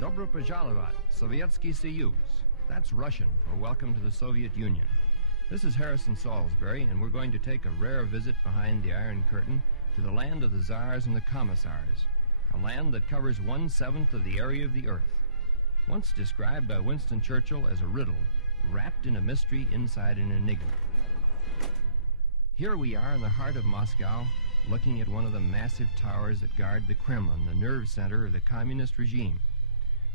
Dobro Pожаловать, Sovietsky Soyuz. That's Russian for welcome to the Soviet Union. This is Harrison Salisbury, and we're going to take a rare visit behind the Iron Curtain to the land of the Tsars and the Commissars, a land that covers 1/7 of the area of the Earth. Once described by Winston Churchill as a riddle, wrapped in a mystery inside an enigma. Here we are in the heart of Moscow, looking at one of the massive towers that guard the Kremlin, the nerve center of the communist regime.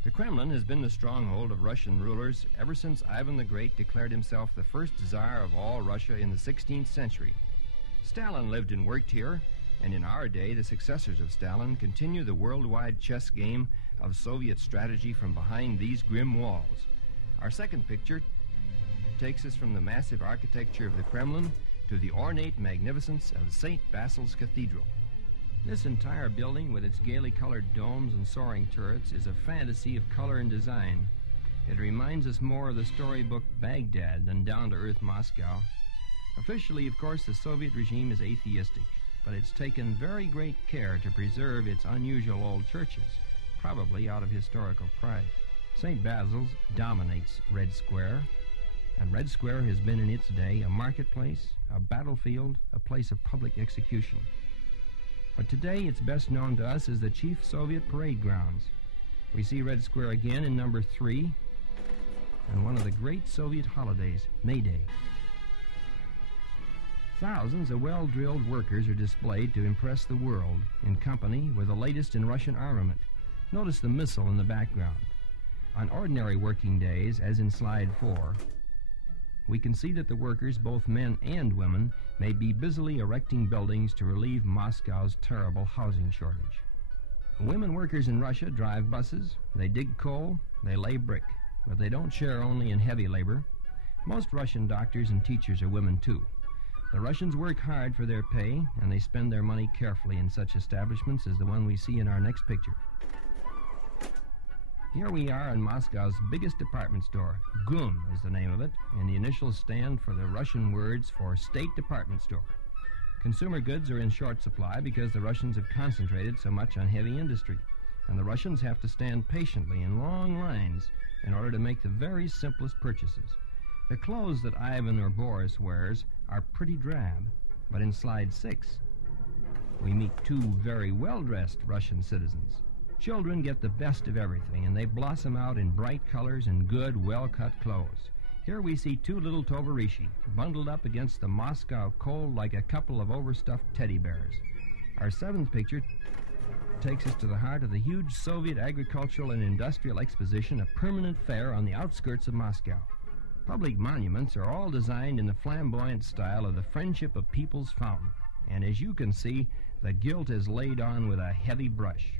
The Kremlin has been the stronghold of Russian rulers ever since Ivan the Great declared himself the first Tsar of all Russia in the 16th century. Stalin lived and worked here, and in our day, the successors of Stalin continue the worldwide chess game of Soviet strategy from behind these grim walls. Our second picture takes us from the massive architecture of the Kremlin to the ornate magnificence of St. Basil's Cathedral. This entire building, with its gaily colored domes and soaring turrets, is a fantasy of color and design. It reminds us more of the storybook Baghdad than down-to-earth Moscow. Officially, of course, the Soviet regime is atheistic, but it's taken very great care to preserve its unusual old churches, probably out of historical pride. St. Basil's dominates Red Square, and Red Square has been in its day a marketplace, a battlefield, a place of public execution. But today it's best known to us as the chief Soviet parade grounds. We see Red Square again in number 3, and one of the great Soviet holidays, May Day. Thousands of well-drilled workers are displayed to impress the world, in company with the latest in Russian armament. Notice the missile in the background. On ordinary working days, as in slide 4, we can see that the workers, both men and women, may be busily erecting buildings to relieve Moscow's terrible housing shortage. Women workers in Russia drive buses, they dig coal, they lay brick, but they don't share only in heavy labor. Most Russian doctors and teachers are women too. The Russians work hard for their pay, and they spend their money carefully in such establishments as the one we see in our next picture. Here we are in Moscow's biggest department store. GUM is the name of it, and the initials stand for the Russian words for State Department Store. Consumer goods are in short supply because the Russians have concentrated so much on heavy industry, and the Russians have to stand patiently in long lines in order to make the very simplest purchases. The clothes that Ivan or Boris wears are pretty drab, but in slide 6, we meet two very well-dressed Russian citizens. Children get the best of everything, and they blossom out in bright colors and good, well-cut clothes. Here we see two little tovarishi, bundled up against the Moscow cold like a couple of overstuffed teddy bears. Our 7th picture takes us to the heart of the huge Soviet agricultural and industrial exposition, a permanent fair on the outskirts of Moscow. Public monuments are all designed in the flamboyant style of the Friendship of People's Fountain, and as you can see, the gilt is laid on with a heavy brush.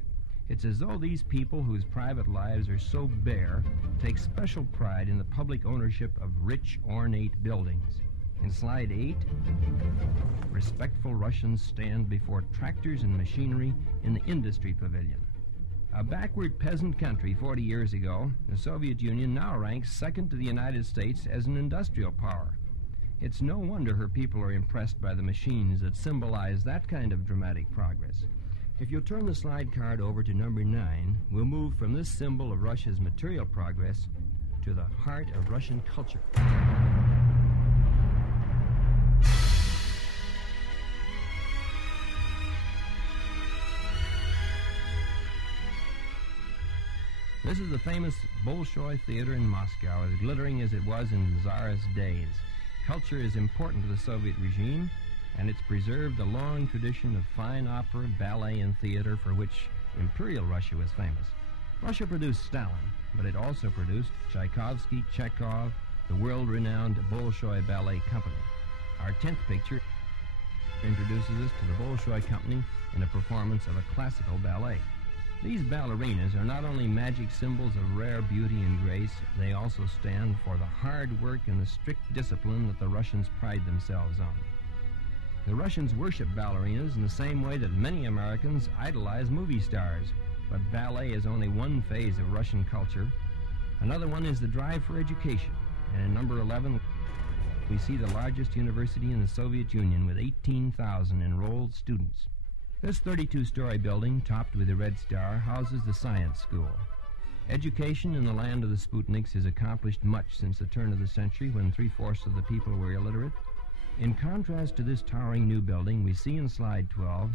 It's as though these people, whose private lives are so bare, take special pride in the public ownership of rich, ornate buildings. In slide 8, respectful Russians stand before tractors and machinery in the industry pavilion. A backward peasant country 40 years ago, the Soviet Union now ranks second to the United States as an industrial power. It's no wonder her people are impressed by the machines that symbolize that kind of dramatic progress. If you'll turn the slide card over to number 9, we'll move from this symbol of Russia's material progress to the heart of Russian culture. This is the famous Bolshoi Theater in Moscow, as glittering as it was in Tsarist days. Culture is important to the Soviet regime, and it's preserved a long tradition of fine opera, ballet, and theater for which Imperial Russia was famous. Russia produced Stalin, but it also produced Tchaikovsky, Chekhov, the world-renowned Bolshoi Ballet Company. Our 10th picture introduces us to the Bolshoi Company in a performance of a classical ballet. These ballerinas are not only magic symbols of rare beauty and grace, they also stand for the hard work and the strict discipline that the Russians pride themselves on. The Russians worship ballerinas in the same way that many Americans idolize movie stars, but ballet is only one phase of Russian culture. Another one is the drive for education, And in number 11, we see the largest university in the Soviet Union with 18,000 enrolled students. This 32-story building, topped with a red star, houses the science school. Education in the land of the Sputniks has accomplished much since the turn of the century, when 3/4 of the people were illiterate. In contrast to this towering new building, we see in slide 12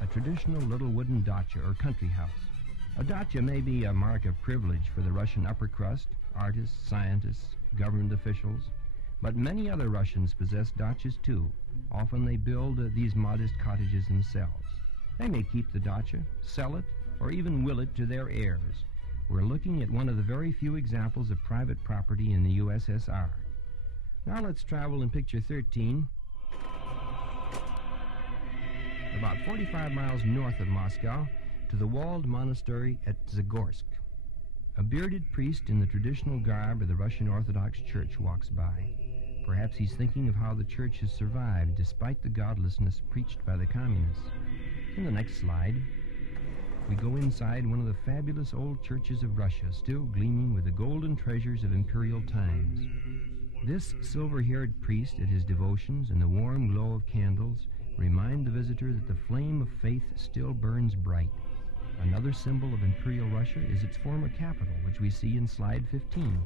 a traditional little wooden dacha, or country house. A dacha may be a mark of privilege for the Russian upper crust, artists, scientists, government officials, but many other Russians possess dachas too. Often they build these modest cottages themselves. They may keep the dacha, sell it, or even will it to their heirs. We're looking at one of the very few examples of private property in the USSR. Now let's travel in picture 13, about 45 miles north of Moscow, to the walled monastery at Zagorsk. A bearded priest in the traditional garb of the Russian Orthodox Church walks by. Perhaps he's thinking of how the church has survived despite the godlessness preached by the communists. In the next slide, we go inside one of the fabulous old churches of Russia, still gleaming with the golden treasures of imperial times. This silver-haired priest at his devotions and the warm glow of candles remind the visitor that the flame of faith still burns bright. Another symbol of Imperial Russia is its former capital, which we see in slide 15.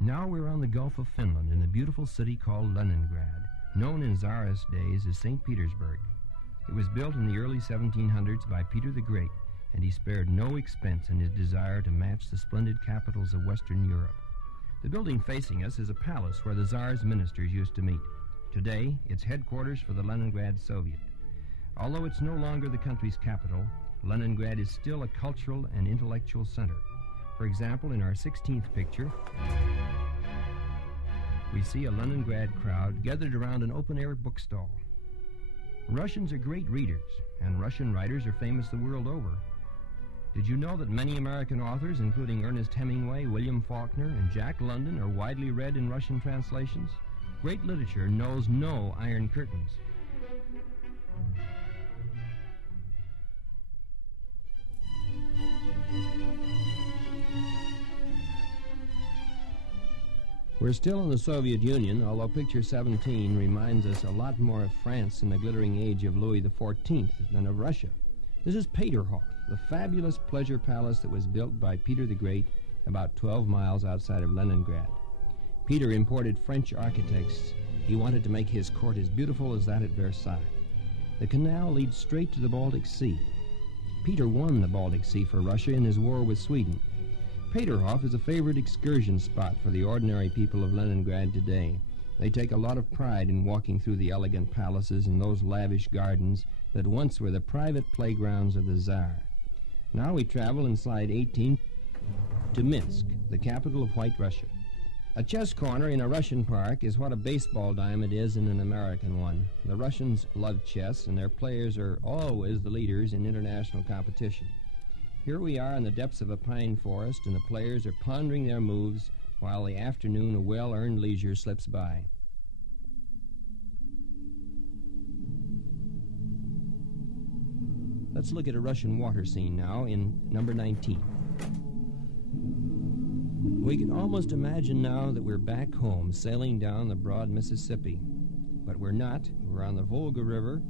Now we're on the Gulf of Finland in a beautiful city called Leningrad, known in Tsarist days as St. Petersburg. It was built in the early 1700s by Peter the Great, and he spared no expense in his desire to match the splendid capitals of Western Europe. The building facing us is a palace where the Tsar's ministers used to meet. Today, it's headquarters for the Leningrad Soviet. Although it's no longer the country's capital, Leningrad is still a cultural and intellectual center. For example, in our 16th picture, we see a Leningrad crowd gathered around an open-air bookstall. Russians are great readers, and Russian writers are famous the world over. Did you know that many American authors, including Ernest Hemingway, William Faulkner, and Jack London, are widely read in Russian translations? Great literature knows no iron curtains. We're still in the Soviet Union, although picture 17 reminds us a lot more of France in the glittering age of Louis XIV than of Russia. This is Peterhof, the fabulous pleasure palace that was built by Peter the Great about 12 miles outside of Leningrad. Peter imported French architects. He wanted to make his court as beautiful as that at Versailles. The canal leads straight to the Baltic Sea. Peter won the Baltic Sea for Russia in his war with Sweden. Peterhof is a favorite excursion spot for the ordinary people of Leningrad today. They take a lot of pride in walking through the elegant palaces and those lavish gardens that once were the private playgrounds of the Tsar. Now we travel in slide 18 to Minsk, the capital of White Russia. A chess corner in a Russian park is what a baseball diamond is in an American one. The Russians love chess, and their players are always the leaders in international competition. Here we are in the depths of a pine forest, and the players are pondering their moves while the afternoon of well-earned leisure slips by. Let's look at a Russian water scene now in number 19. We can almost imagine now that we're back home, sailing down the broad Mississippi. But we're not. We're on the Volga River,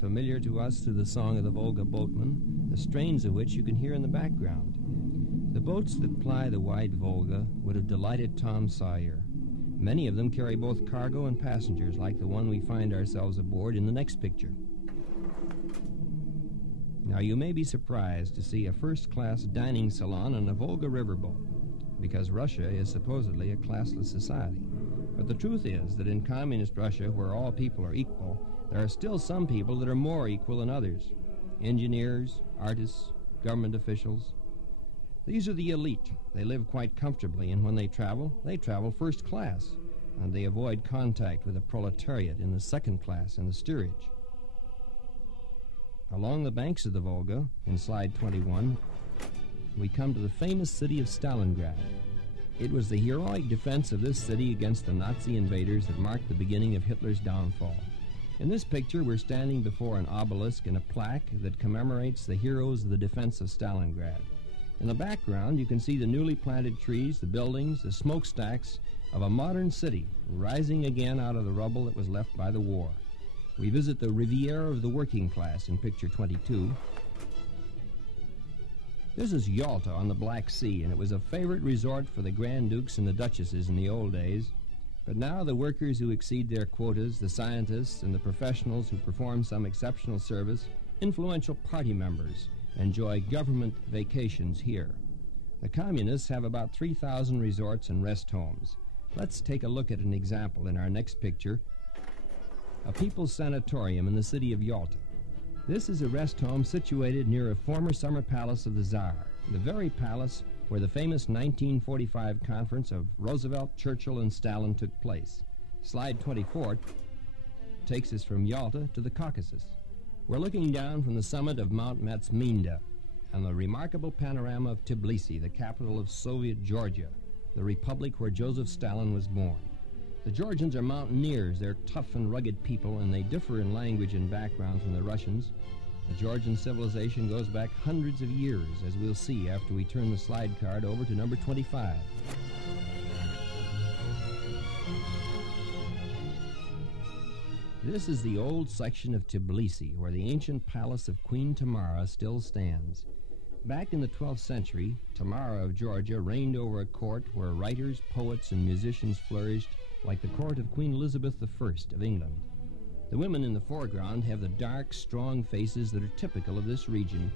familiar to us through the song of the Volga boatman, the strains of which you can hear in the background. The boats that ply the wide Volga would have delighted Tom Sawyer. Many of them carry both cargo and passengers, like the one we find ourselves aboard in the next picture. Now, you may be surprised to see a first-class dining salon on a Volga riverboat, because Russia is supposedly a classless society. But the truth is that in communist Russia, where all people are equal, there are still some people that are more equal than others. Engineers, artists, government officials. These are the elite. They live quite comfortably, and when they travel first class, and they avoid contact with the proletariat in the second class in the steerage. Along the banks of the Volga, in slide 21, we come to the famous city of Stalingrad. It was the heroic defense of this city against the Nazi invaders that marked the beginning of Hitler's downfall. In this picture, we're standing before an obelisk and a plaque that commemorates the heroes of the defense of Stalingrad. In the background, you can see the newly planted trees, the buildings, the smokestacks of a modern city rising again out of the rubble that was left by the war. We visit the Riviera of the working class in picture 22. This is Yalta on the Black Sea, and it was a favorite resort for the Grand Dukes and the Duchesses in the old days. But now the workers who exceed their quotas, the scientists and the professionals who perform some exceptional service, influential party members, enjoy government vacations here. The communists have about 3,000 resorts and rest homes. Let's take a look at an example in our next picture, a people's sanatorium in the city of Yalta. This is a rest home situated near a former summer palace of the Tsar, the very palace where the famous 1945 conference of Roosevelt, Churchill, and Stalin took place. Slide 24 takes us from Yalta to the Caucasus. We're looking down from the summit of Mount Matsminda on the remarkable panorama of Tbilisi, the capital of Soviet Georgia, the republic where Joseph Stalin was born. The Georgians are mountaineers. They're tough and rugged people, and they differ in language and background from the Russians. The Georgian civilization goes back hundreds of years, as we'll see after we turn the slide card over to number 25. This is the old section of Tbilisi, where the ancient palace of Queen Tamara still stands. Back in the 12th century, Tamara of Georgia reigned over a court where writers, poets, and musicians flourished like the court of Queen Elizabeth I of England. The women in the foreground have the dark, strong faces that are typical of this region,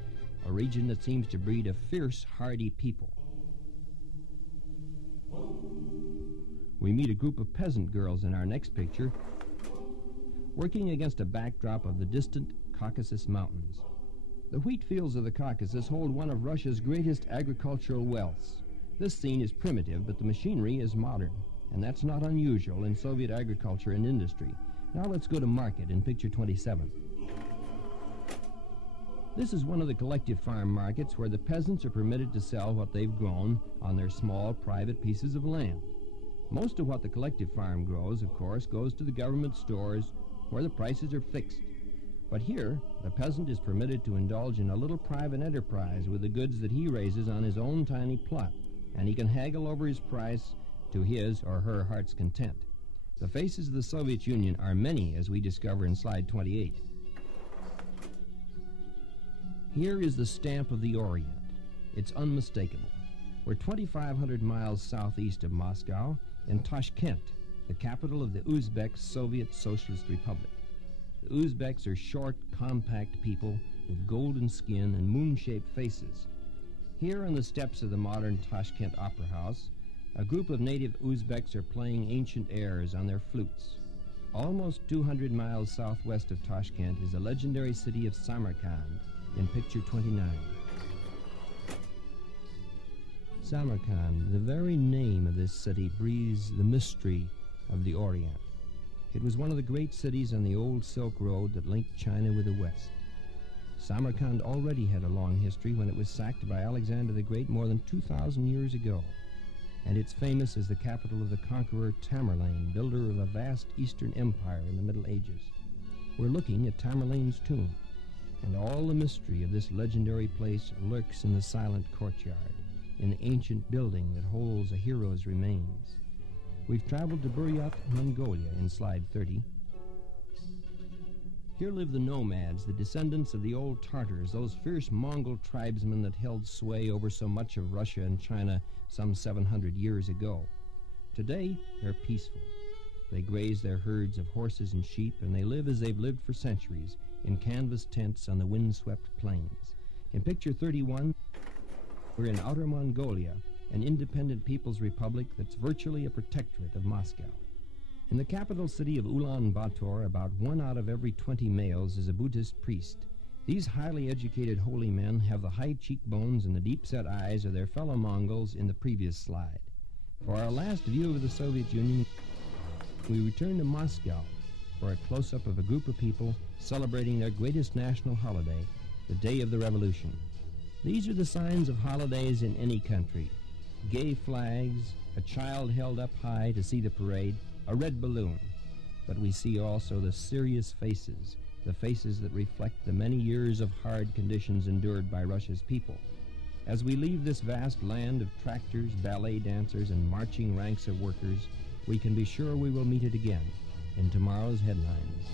a region that seems to breed a fierce, hardy people. We meet a group of peasant girls in our next picture, working against a backdrop of the distant Caucasus Mountains. The wheat fields of the Caucasus hold one of Russia's greatest agricultural wealths. This scene is primitive, but the machinery is modern, and that's not unusual in Soviet agriculture and industry. Now let's go to market in picture 27. This is one of the collective farm markets where the peasants are permitted to sell what they've grown on their small private pieces of land. Most of what the collective farm grows, of course, goes to the government stores where the prices are fixed. But here, the peasant is permitted to indulge in a little private enterprise with the goods that he raises on his own tiny plot, and he can haggle over his price to his or her heart's content. The faces of the Soviet Union are many, as we discover in slide 28. Here is the stamp of the Orient. It's unmistakable. We're 2,500 miles southeast of Moscow in Tashkent, the capital of the Uzbek Soviet Socialist Republic. The Uzbeks are short, compact people with golden skin and moon-shaped faces. Here on the steps of the modern Tashkent Opera House, a group of native Uzbeks are playing ancient airs on their flutes. Almost 200 miles southwest of Tashkent is the legendary city of Samarkand in picture 29. Samarkand, the very name of this city, breathes the mystery of the Orient. It was one of the great cities on the old Silk Road that linked China with the West. Samarkand already had a long history when it was sacked by Alexander the Great more than 2,000 years ago. And it's famous as the capital of the conqueror Tamerlane, builder of a vast Eastern Empire in the Middle Ages. We're looking at Tamerlane's tomb, and all the mystery of this legendary place lurks in the silent courtyard, in the ancient building that holds a hero's remains. We've traveled to Buryat, Mongolia in slide 30. Here live the nomads, the descendants of the old Tartars, those fierce Mongol tribesmen that held sway over so much of Russia and China some 700 years ago. Today, they're peaceful. They graze their herds of horses and sheep, and they live as they've lived for centuries, in canvas tents on the windswept plains. In picture 31, we're in Outer Mongolia, an independent people's republic that's virtually a protectorate of Moscow. In the capital city of Ulaanbaatar, about 1 out of every 20 males is a Buddhist priest. These highly educated holy men have the high cheekbones and the deep-set eyes of their fellow Mongols in the previous slide. For our last view of the Soviet Union, we return to Moscow for a close-up of a group of people celebrating their greatest national holiday, the Day of the Revolution. These are the signs of holidays in any country: gay flags, a child held up high to see the parade, a red balloon. But we see also the serious faces, the faces that reflect the many years of hard conditions endured by Russia's people. As we leave this vast land of tractors, ballet dancers, and marching ranks of workers, we can be sure we will meet it again in tomorrow's headlines.